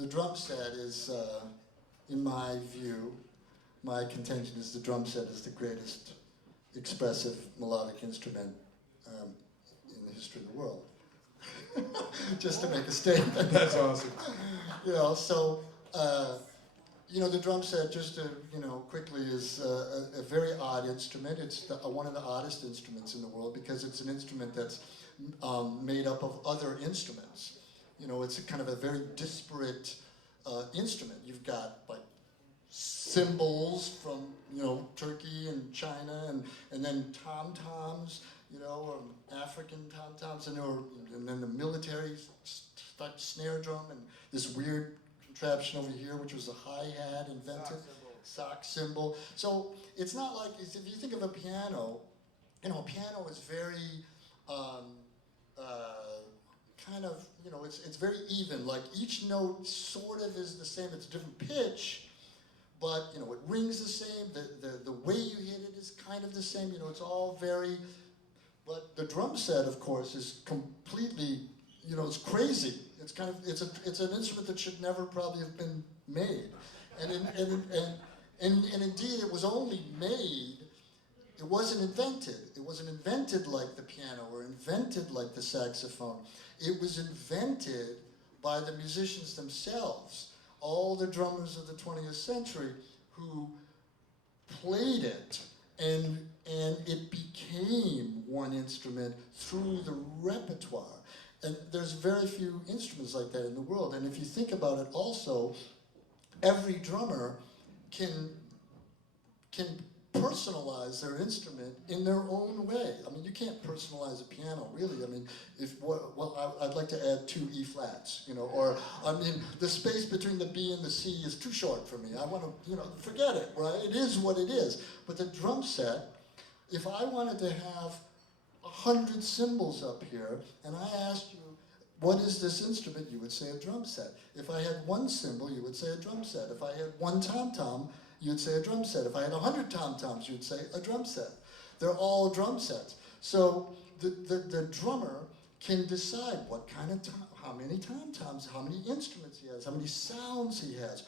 the drum set is, in my view, my contention is the drum set is the greatest expressive melodic instrument in the history of the world. Just to make a statement. That's awesome. You know, so, you know, the drum set, just to, you know, quickly, is a very odd instrument. It's one of the oddest instruments in the world because it's an instrument that's made up of other instruments. You know, it's a kind of a very disparate instrument. You've got, like, cymbals from, you know, Turkey and China, and then tom-toms, you know, African tom-toms, and then the military snare drum, and this weird contraption over here, which was a hi-hat invented, sock cymbal. So it's not like, if you think of a piano, you know, a piano is very, kind of, you know, it's very even. Like each note sort of is the same. It's a different pitch, but, you know, it rings the same. The way you hit it is kind of the same. You know, it's all very. But the drum set, of course, is completely, you know, it's crazy. It's kind of, it's an instrument that should never probably have been made, and indeed it was only made. It wasn't invented. It wasn't invented like the piano or invented like the saxophone. It was invented by the musicians themselves. All the drummers of the 20th century who played it, and it became one instrument through the repertoire. And there's very few instruments like that in the world. And if you think about it also, every drummer can personalize their instrument in their own way. I mean, you can't personalize a piano, really. I mean, I'd like to add 2 E flats, you know, or, I mean, the space between the B and the C is too short for me. I want to, you know, forget it, right? It is what it is. But the drum set, if I wanted to have 100 cymbals up here, and I asked you, what is this instrument? You would say a drum set. If I had 1 cymbal, you would say a drum set. If I had 1 tom-tom, you'd say a drum set. If I had 100 tom-toms, you'd say a drum set. They're all drum sets. So the drummer can decide what kind of how many tom-toms, how many instruments he has, how many sounds he has.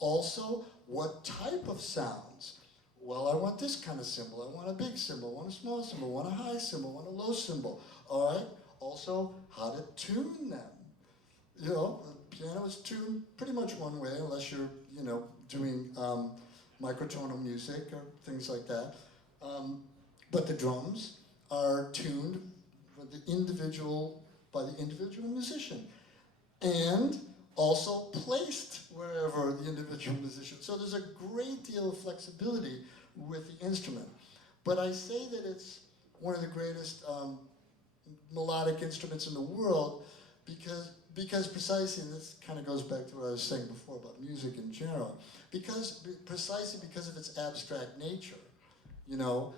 Also, what type of sounds. Well, I want this kind of cymbal. I want a big cymbal, I want a small cymbal, I want a high cymbal, I want a low cymbal. All right? Also, how to tune them. You know, the piano is tuned pretty much one way, unless you're, you know, doing microtonal music or things like that. But the drums are tuned by the individual musician, and also placed wherever the individual musician. So there's a great deal of flexibility with the instrument. But I say that it's one of the greatest melodic instruments in the world because precisely, and this kind of goes back to what I was saying before about music in general, precisely because of its abstract nature. You know,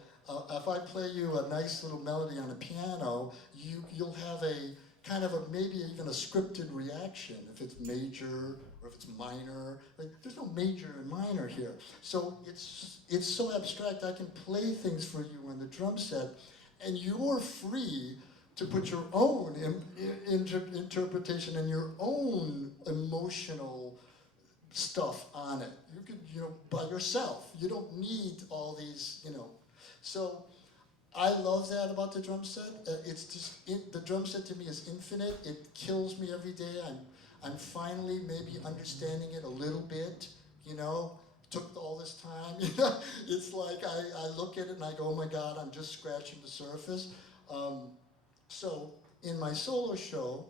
if I play you a nice little melody on a piano, you'll have a kind of maybe even a scripted reaction if it's major or if it's minor. Like, there's no major and minor here. So it's so abstract. I can play things for you on the drum set, and you're free to put your own interpretation and your own emotional stuff on it. You could, you know, by yourself. You don't need all these, you know. So I love that about the drum set. It's just, the drum set to me is infinite. It kills me every day. I'm finally maybe understanding it a little bit, you know. Took all this time. It's like I look at it and I go, oh my God, I'm just scratching the surface. So in my solo show,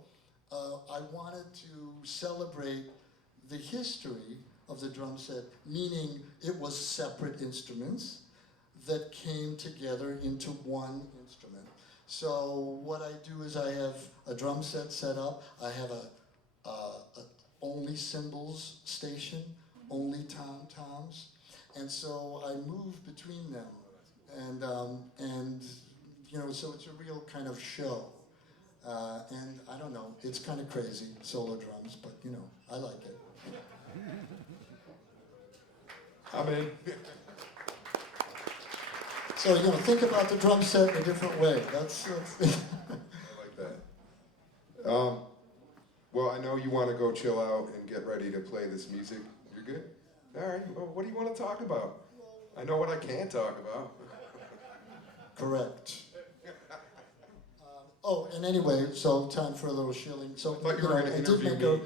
I wanted to celebrate the history of the drum set, meaning it was separate instruments that came together into one instrument. So what I do is I have a drum set up. I have a only cymbals station, only tom-toms, and so I move between them, and you know, so it's a real kind of show. And I don't know, it's kind of crazy, solo drums, but you know, I like it. I mean, so, you know, think about the drum set in a different way. That's I like that. Well, I know you want to go chill out and get ready to play this music. You're good? All right. Well, what do you want to talk about? I know what I can't talk about. Correct. Oh, and anyway, so time for a little shilling. So, I thought you were going to interview me.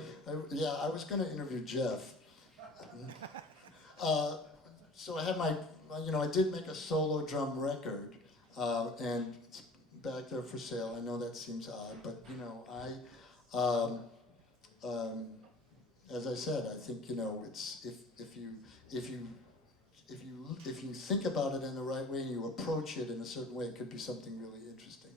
Yeah, I was going to interview Jeff. So I had my, I did make a solo drum record, and it's back there for sale. I know that seems odd, but as I said, I think it's if you think about it in the right way and you approach it in a certain way, it could be something really interesting.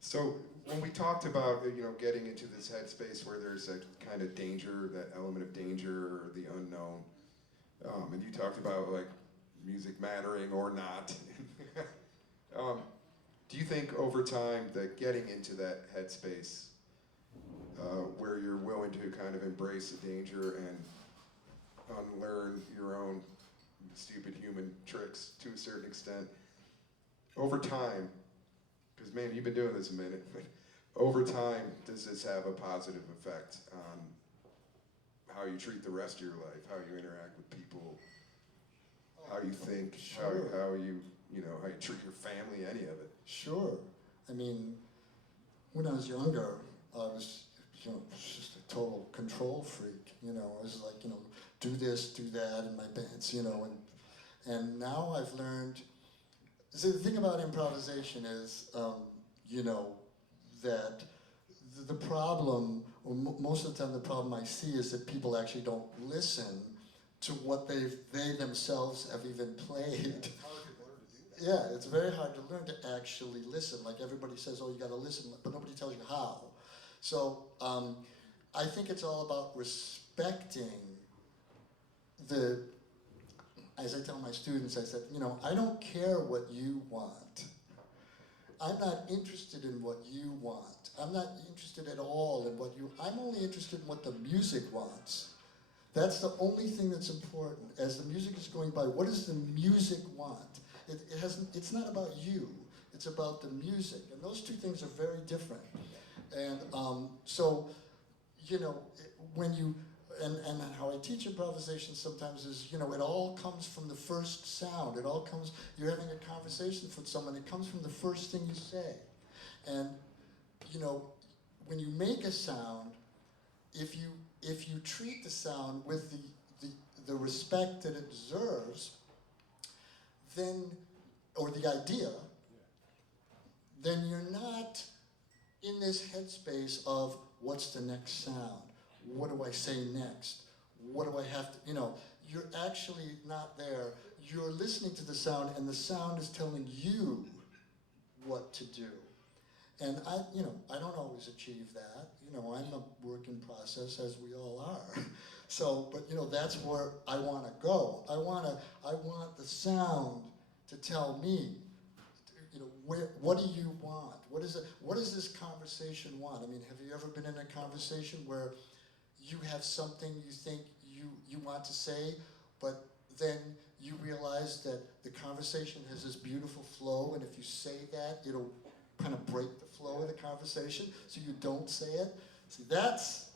So when we talked about getting into this headspace where there's that kind of danger, that element of danger or the unknown, and you talked about like music mattering or not. Do you think over time that getting into that headspace where you're willing to kind of embrace the danger and unlearn your own stupid human tricks to a certain extent, over time, because man, you've been doing this a minute, over time, does this have a positive effect on how you treat the rest of your life, how you interact with people, how you think, Sure. how you treat your family, any of it? Sure. I mean, when I was younger, I was, just a total control freak. I was like, do this, do that in my bands, and now I've learned. See, the thing about improvisation is, that the problem, or most of the time the problem I see is that people actually don't listen to what they themselves have even played. Yeah, it's very hard to learn to actually listen. Like everybody says, oh, you got to listen, but nobody tells you how. So I think it's all about respecting as I tell my students, I said, I don't care what you want. I'm not interested in what you want. I'm not interested at all in I'm only interested in what the music wants. That's the only thing that's important. As the music is going by, what does the music want? It's not about you, it's about the music. And those two things are very different. And when you, and how I teach improvisation sometimes is, it all comes from the first sound. It all comes, you're having a conversation with someone, it comes from the first thing you say. And, when you make a sound, if you treat the sound with the respect that it deserves, then, or the idea, then you're not in this headspace of what's the next sound? What do I say next? What do I have to, you're actually not there. You're listening to the sound and the sound is telling you what to do. And I don't always achieve that. I'm a work in process, as we all are. So, but that's where I want to go. I want the sound to tell me, what do you want? What does this conversation want? I mean, have you ever been in a conversation where you have something you think you want to say, but then you realize that the conversation has this beautiful flow, and if you say that, it'll kind of break the flow of the conversation, so you don't say it? See, that's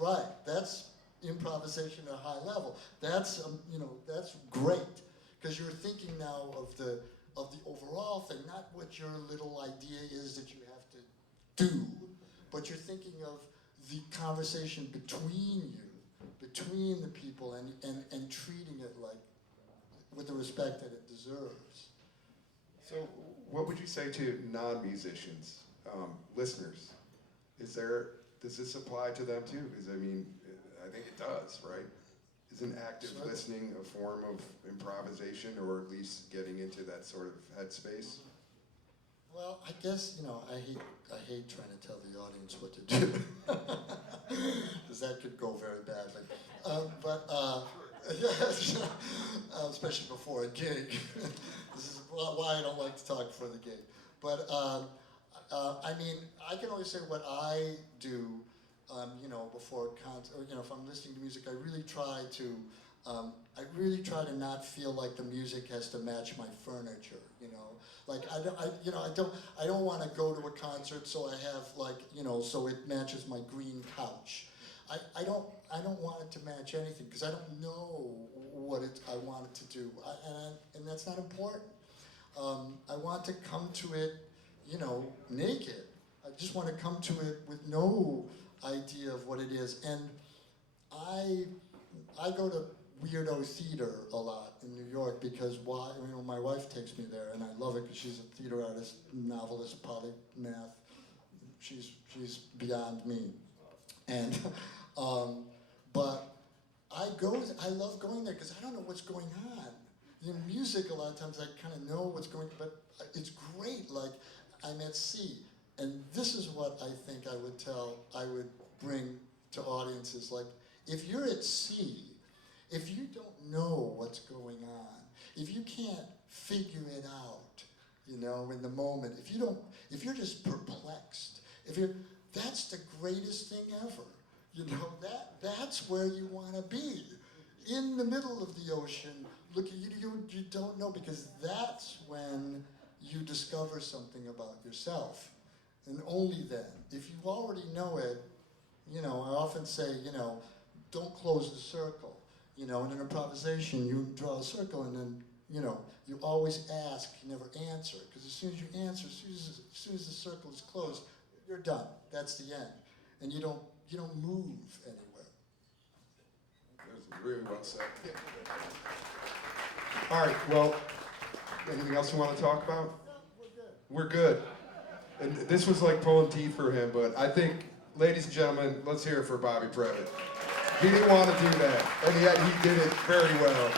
right. That's improvisation at a high level. That's that's great, because you're thinking now of the overall thing, not what your little idea is that you have to do, but you're thinking of the conversation between the people, and treating it like with the respect that it deserves. So what would you say to non-musicians, listeners? Does this apply to them too? Because I mean, I think it does, right? Isn't active listening a form of improvisation, or at least getting into that sort of headspace? Well, I guess, I hate trying to tell the audience what to do, because that could go very badly. Especially before a gig. This is why I don't like to talk before the gig. But I mean, I can only say what I do, before if I'm listening to music, I really try to I really try to not feel like the music has to match my furniture, you know. Like I don't want to go to a concert so I have like, you know, so it matches my green couch. I don't want it to match anything because I don't know what I want it to do, and that's not important. I want to come to it, you know, naked. I just want to come to it with no idea of what it is. And I go to weirdo theater a lot in New York because why? You know, my wife takes me there, and I love it because she's a theater artist, novelist, polymath. She's beyond me, and but I love going there because I don't know what's going on. In music, a lot of times I kind of know what's going on, but it's great. Like I'm at sea, and this is what I think I would bring to audiences. Like if you're at sea, if you don't know what's going on, if you can't figure it out, you know, in the moment, if you're just perplexed, that's the greatest thing ever. You know, that's where you want to be, in the middle of the ocean. Look, you don't know, because that's when you discover something about yourself, and only then. If you already know it, you know, I often say, you know, don't close the circle. You know, in an improvisation, you draw a circle, and then, you know, you always ask, you never answer, because as soon as you answer, as soon as the circle is closed, you're done. That's the end, and you don't move anywhere. That's really well said. All right, well, anything else you want to talk about? No, We're good. And this was like pulling teeth for him, but I think, ladies and gentlemen, let's hear it for Bobby Previte. He didn't want to do that, and yet he did it very well.